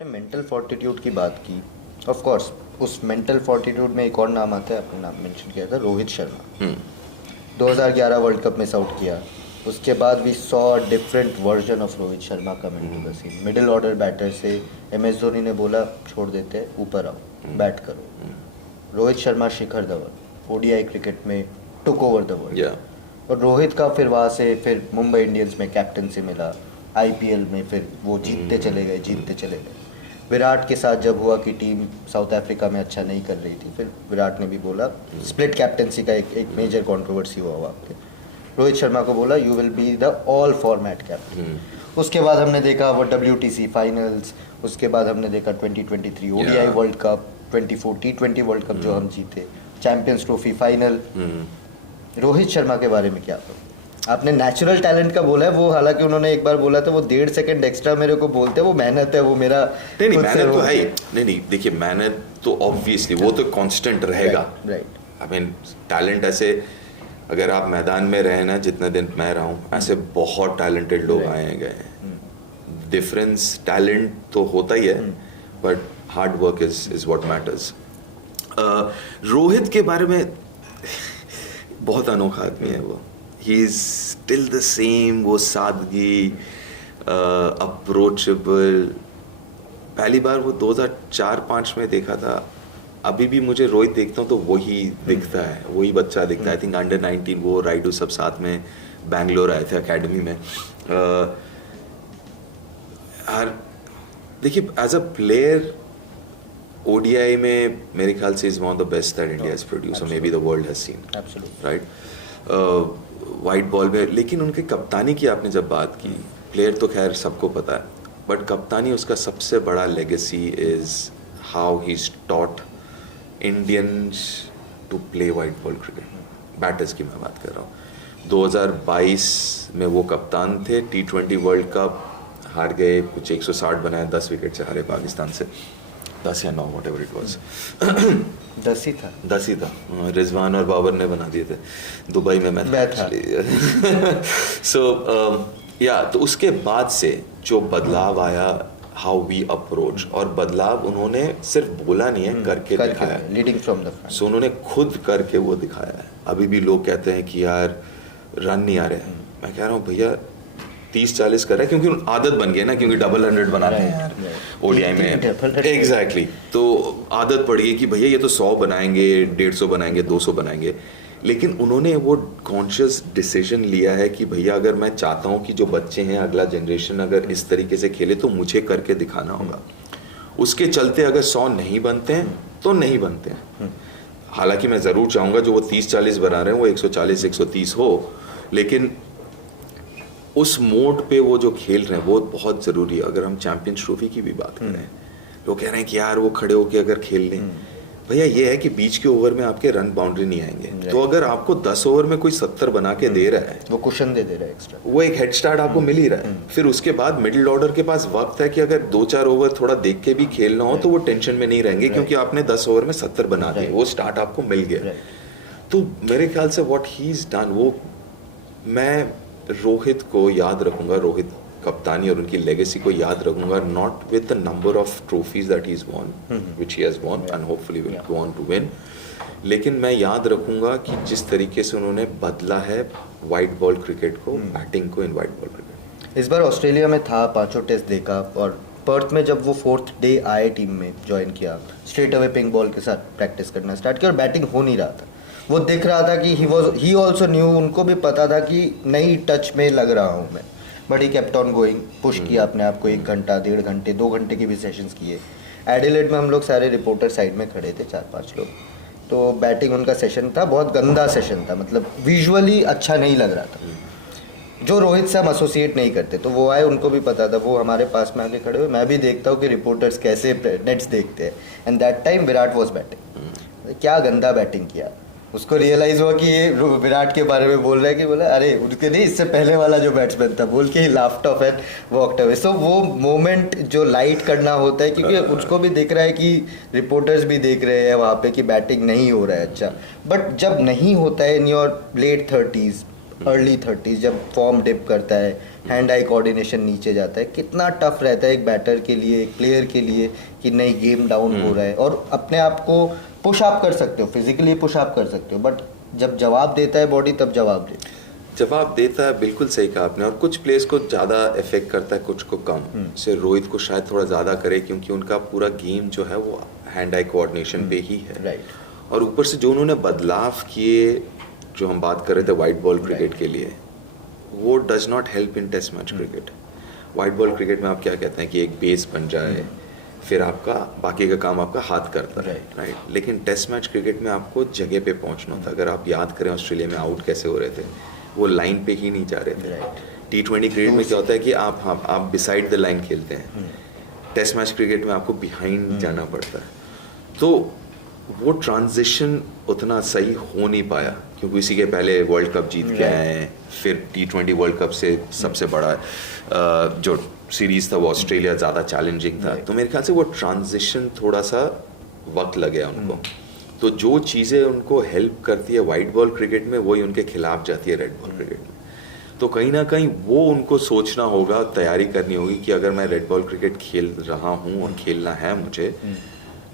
Mental fortitude की बात की, ऑफ कोर्स उस मेंटल फोर्टिट्यूड में एक और नाम आता है, आपने नाम मेंशन किया था, Rohit Sharma. 2011 world cup miss out किया, उसके बाद we saw different version of Rohit Sharma come into the scene. Middle order batter से MS धोनी ने बोला छोड़ देते हैं, ऊपर आओ बैट करो। रोहित शर्मा, शिखर धवन ODI क्रिकेट में टुक ओवर द वर्ल्ड। और रोहित का फिर वहाँ से फिर मुंबई इंडियंस में कैप्टन से मिला, IPL में फिर वो जीतते चले गए। विराट के साथ जब हुआ कि टीम साउथ अफ्रीका में अच्छा नहीं कर रही थी, फिर विराट ने भी बोला, स्प्लिट कैप्टनसी का एक मेजर कंट्रोवर्सी हुआ वहाँ पे, रोहित शर्मा को बोला you will be the all format captain. उसके बाद हमने देखा वो WTC फाइनल्स, उसके बाद हमने देखा 2023 ODI world cup, 24 T20 world cup जो हम जीते, champions trophy final. Rohit Sharma के बारे में क्या आपने नेचुरल टैलेंट का बोला है, वो हालांकि उन्होंने एक बार बोला था वो 1.5 सेकंड एक्स्ट्रा मेरे को बोलते हैं, वो मेहनत है, वो मेरा नहीं मेहनत तो है ही। नहीं देखिए, मेहनत तो ऑब्वियसली वो तो कांस्टेंट रहेगा। राइट। आई मीन टैलेंट ऐसे, अगर आप मैदान में रहे ना, जितने दिन मैं रहा हूँ, ऐसे बहुत टैलेंटेड लोग आए हैं गए हैं। डिफरेंस टैलेंट तो होता ही है, but hard work is what matters. Rohit के बारे में बहुत अनोखा आदमी है वो। He is still the same, वो सादगी, अप्रोचेबल। पहली बार वो 2004-05 में देखा था, अभी भी मुझे रोहित देखता हूँ तो वही दिखता है, वही बच्चा दिखता है। आई थिंक अंडर 19 वो राइडू सब साथ में बैंगलोर आए थे अकेडमी में। देखिए एज अ प्लेयर ODI में मेरे ख्याल से is one of the best that India has produced, may be the world has seen, right. White ball में, लेकिन उनके कप्तानी की आपने जब बात की, प्लेयर तो खैर सबको पता है, बट कप्तानी उसका सबसे बड़ा legacy is how he is taught Indians to play white ball cricket. Batters की मैं बात कर रहा हूँ। 2022 में वो कप्तान थे, T20 वर्ल्ड कप हार गए, कुछ 160 बनाए, 10 विकेट से हारे पाकिस्तान से, 10 या 9 व्हाटएवर इट वाज। 10 ही था। रिजवान और बाबर ने बना दिए थे दुबई में, मैं था। सो या तो उसके बाद से जो बदलाव आया, हाउ वी अप्रोच, और बदलाव उन्होंने सिर्फ बोला नहीं है, करके दिखाया, लीडिंग फ्रॉम द फ्रंट। सो उन्होंने खुद करके वो दिखाया है। अभी भी लोग कहते हैं कि यार रन नहीं आ रहे हैं, मैं कह रहा हूँ भैया 30-40 कर रहा है, क्योंकि आदत बन गई ना, क्योंकि डबल 100 बनाते हैं यार ODI में। एग्जैक्टली, तो आदत पड़ गई कि भैया ये तो 100 बनाएंगे, 150 बनाएंगे, 200 बनाएंगे। लेकिन उन्होंने वो कॉन्शियस डिसीजन लिया है कि भैया अगर मैं चाहता हूँ कि जो बच्चे हैं, अगला जनरेशन अगर इस तरीके से खेले तो मुझे करके दिखाना होगा। उसके चलते अगर 100 नहीं बनते हैं तो नहीं बनते हैं। हालांकि मैं ज़रूर चाहूँगा जो वो 30-40 बना रहे हैं वो 140-130 हो, लेकिन उस मोड पे वो जो खेल रहे हैं वो बहुत ज़रूरी है। अगर हम चैंपियंस ट्रॉफी की भी बात करें, लोग कह रहे हैं कि यार वो खड़े होके अगर खेल लें, भैया ये है कि बीच के ओवर में आपके रन बाउंड्री नहीं आएंगे, तो अगर आपको 10 ओवर में कोई 70 बना के दे रहा है, वो कुशन दे रहा है एक्स्ट्रा, वो एक हेड स्टार्ट आपको मिल ही रहा है। फिर उसके बाद मिडिल ऑर्डर के पास वक्त है कि अगर 2-4 ओवर थोड़ा देख के भी खेलना हो तो वो टेंशन में नहीं रहेंगे, क्योंकि आपने 10 ओवर में 70 बना दिए, वो स्टार्ट आपको मिल गया। तो मेरे ख्याल से व्हाट ही इज डन, वो मैं रोहित को याद रखूंगा, रोहित कप्तानी और उनकी लेगेसी को याद रखूंगा, not with the number of trophies that he has won, which he has won and hopefully will go on to win, लेकिन मैं याद रखूंगा कि जिस तरीके से उन्होंने बदला है वाइट बॉल क्रिकेट को, बैटिंग को इन वाइट बॉल क्रिकेट। इस बार ऑस्ट्रेलिया में था, 5 टेस्ट देखा, और पर्थ में जब वो 4th डे आए टीम में ज्वाइन किया, स्ट्रेट अवे पिंक बॉल के साथ प्रैक्टिस करना स्टार्ट किया, और बैटिंग हो नहीं रहा था। वो दिख रहा था कि ही ऑल्सो न्यू, उनको भी पता था कि नई टच में लग रहा हूँ मैं, but he kept on going, push किया अपने आप को, 1 घंटा, 1.5 घंटे, 2 घंटे के भी सेशंस किए। एडिलेड में हम लोग सारे रिपोर्टर साइड में खड़े थे, 4-5 लोग, तो बैटिंग उनका सेशन था, बहुत गंदा सेशन था, मतलब विजुअली अच्छा नहीं लग रहा था। जो रोहित से हम एसोसिएट नहीं करते, तो वो आए, उनको भी पता था, वो हमारे पास में आके खड़े हुए। मैं भी देखता हूँ कि रिपोर्टर्स कैसे नेट्स देखते हैं, and that time Virat was batting. क्या गंदा बैटिंग किया, उसको रियलाइज हुआ कि ये विराट के बारे में बोल रहा है, कि बोला अरे उनके नहीं, इससे पहले वाला जो बैट्समैन था, बोल के ही laughed off and walked away. So वो मोमेंट जो लाइट करना होता है, क्योंकि उसको भी दिख रहा है कि रिपोर्टर्स भी देख रहे हैं वहाँ पे कि बैटिंग नहीं हो रहा है अच्छा, बट जब नहीं होता है in your let 30s early 30s, जब फॉर्म डिप करता है, हैंड आई कोऑर्डिनेशन नीचे जाता है, कितना टफ रहता है एक बैटर के लिए, एक प्लेयर के लिए कि नहीं गेम डाउन हो रहा है, और अपने आप को पुश अप कर सकते हो, फिजिकली पुश अप कर सकते हो, बट जब जवाब देता है बॉडी तब जवाब देता है। बिल्कुल सही कहा आपने। और कुछ प्लेयर्स को ज़्यादा इफेक्ट करता है, कुछ को कम। से रोहित को शायद थोड़ा ज़्यादा करे, क्योंकि उनका पूरा गेम जो है वो हैंड आई कोऑर्डिनेशन पे ही है। राइट। और ऊपर से जो उन्होंने बदलाव किए, जो हम बात कर रहे थे वाइट बॉल क्रिकेट के लिए, वो does not help in test match cricket. White ball cricket में आप क्या कहते हैं कि एक बेस बन जाए, फिर आपका बाकी का काम आपका हाथ करता है, राइट। लेकिन टेस्ट मैच क्रिकेट में आपको जगह पे पहुंचना होता है। अगर आप याद करें ऑस्ट्रेलिया में आउट कैसे हो रहे थे, वो लाइन पे ही नहीं जा रहे थे। T20 क्रिकेट में क्या होता है कि आप बिसाइड द लाइन खेलते हैं। टेस्ट मैच क्रिकेट में आपको बिहाइंड जाना पड़ता है। तो वो ट्रांजिशन उतना सही हो नहीं पाया, क्योंकि इसी के पहले वर्ल्ड कप जीत के आए हैं। फिर T20 वर्ल्ड कप से सबसे बड़ा जो सीरीज था वो ऑस्ट्रेलिया ज़्यादा चैलेंजिंग था। तो मेरे ख्याल से वो ट्रांजिशन थोड़ा सा वक्त लगे उनको। तो जो चीज़ें उनको हेल्प करती है वाइट बॉल क्रिकेट में, वही उनके खिलाफ जाती है रेड बॉल क्रिकेट में। तो कहीं ना कहीं वो उनको सोचना होगा, तैयारी करनी होगी कि अगर मैं रेड बॉल क्रिकेट खेल रहा हूँ और खेलना है मुझे,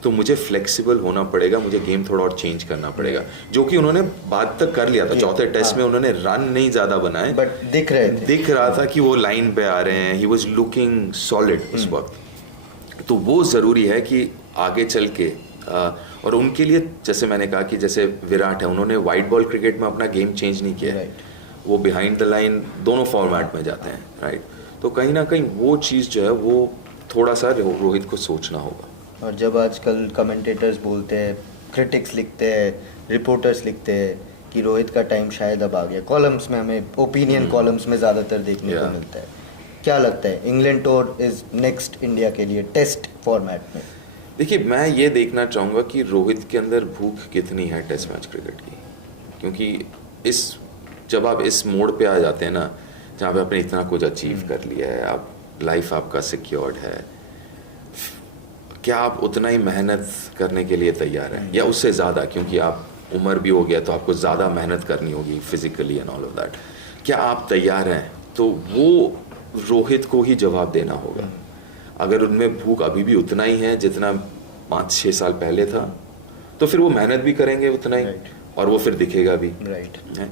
तो मुझे फ्लेक्सिबल होना पड़ेगा, मुझे गेम थोड़ा और चेंज करना पड़ेगा, जो कि उन्होंने बाद तक कर लिया था। चौथे टेस्ट में उन्होंने रन नहीं ज़्यादा बनाए, बट दिख रहा था कि वो लाइन पे आ रहे हैं। ही वॉज लुकिंग सॉलिड उस वक्त। तो वो ज़रूरी है कि आगे चल के और उनके लिए, जैसे मैंने कहा कि जैसे विराट है, उन्होंने वाइट बॉल क्रिकेट में अपना गेम चेंज नहीं किया, वो बिहाइंड द लाइन दोनों फॉर्मेट में जाते हैं, राइट। तो कहीं ना कहीं वो चीज़ जो है वो थोड़ा सा रोहित को सोचना होगा। और जब आजकल कमेंटेटर्स बोलते हैं, क्रिटिक्स लिखते हैं, रिपोर्टर्स लिखते हैं कि रोहित का टाइम शायद अब आ गया, कॉलम्स में हमें ओपिनियन कॉलम्स में ज़्यादातर देखने को मिलता है, क्या लगता है England tour is next India के लिए टेस्ट फॉर्मेट में? देखिए, मैं ये देखना चाहूँगा कि रोहित के अंदर भूख कितनी है टेस्ट मैच क्रिकेट की। क्योंकि जब आप इस मोड़ पे आ जाते हैं ना, जहाँ पे आपने इतना कुछ अचीव कर लिया है, आप लाइफ आपका सिक्योर्ड है, क्या आप उतना ही मेहनत करने के लिए तैयार हैं या उससे ज़्यादा? क्योंकि आप उम्र भी हो गया तो आपको ज़्यादा मेहनत करनी होगी physically and all of that. क्या आप तैयार हैं? तो वो रोहित को ही जवाब देना होगा। अगर उनमें भूख अभी भी उतना ही है जितना 5-6 साल पहले था, तो फिर वो मेहनत भी करेंगे उतना ही, और वो फिर दिखेगा भी, है।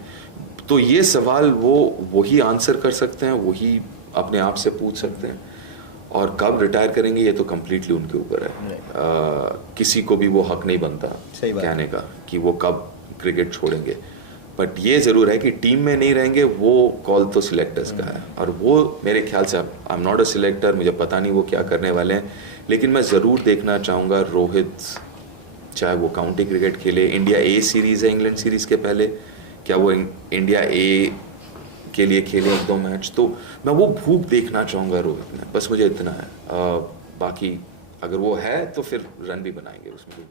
तो ये सवाल वही आंसर कर सकते हैं, वही अपने आप से पूछ सकते हैं। और कब रिटायर करेंगे ये तो कम्प्लीटली उनके ऊपर है। किसी को भी वो हक नहीं बनता कहने का कि वो कब क्रिकेट छोड़ेंगे। बट ये ज़रूर है कि टीम में नहीं रहेंगे, वो कॉल तो सिलेक्टर्स का है। और वो मेरे ख्याल से, I am not a selector, मुझे पता नहीं वो क्या करने वाले हैं, लेकिन मैं ज़रूर देखना चाहूँगा रोहित, चाहे वो काउंटी क्रिकेट खेले, इंडिया ए सीरीज़ है इंग्लैंड सीरीज़ के पहले, क्या वो इंडिया ए के लिए खेले 1-2 मैच। तो मैं वो भूख देखना चाहूँगा रोहित में, बस मुझे इतना है। बाकी अगर वो है तो फिर रन भी बनाएंगे उसमें।